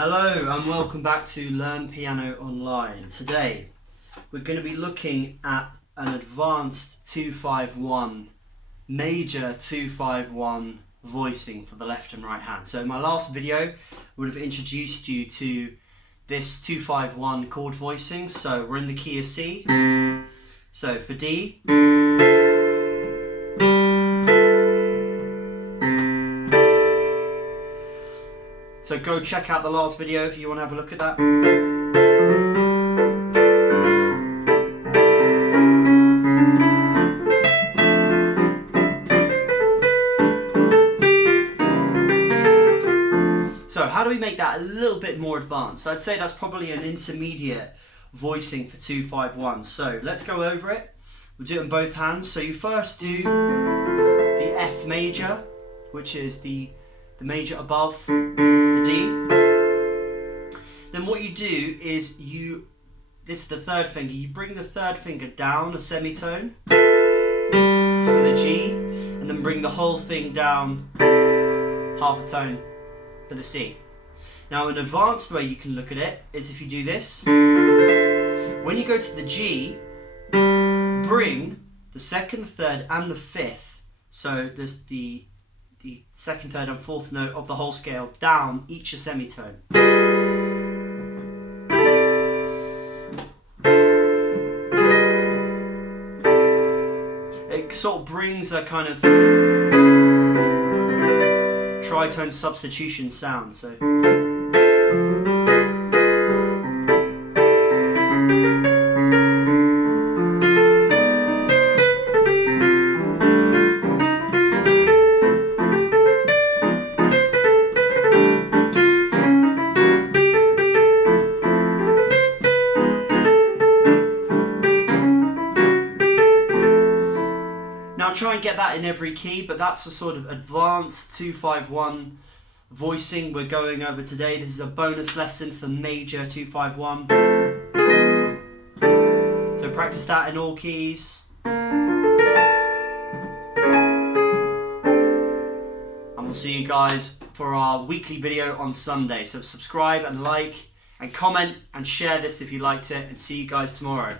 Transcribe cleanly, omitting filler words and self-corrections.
Hello and welcome back to Learn Piano Online. Today we're going to be looking at an advanced 2-5-1, major 2-5-1 voicing for the left and right hand. So in my last video would have introduced you to this 2-5-1 chord voicing. So we're in the key of C. So for D, so go check out the last video if you want to have a look at that. So how do we make that a little bit more advanced? I'd say that's probably an intermediate voicing for 2-5-1. So let's go over it. We'll do it in both hands. So you first do the F major, which is the major above the D. Then what you do is this is the third finger, you bring the third finger down a semitone for the G, and then bring the whole thing down half a tone for the C. Now an advanced way you can look at it is if you do this. When you go to the G, bring the second, third and the fifth, so there's the second, third and fourth note of the whole scale down each a semitone. It sort of brings a kind of tritone substitution sound. So now try and get that in every key, but that's a sort of advanced 2-5-1 voicing we're going over today. This is a bonus lesson for major 2-5-1. So practice that in all keys. And we'll see you guys for our weekly video on Sunday. So subscribe and like and comment and share this if you liked it, and see you guys tomorrow.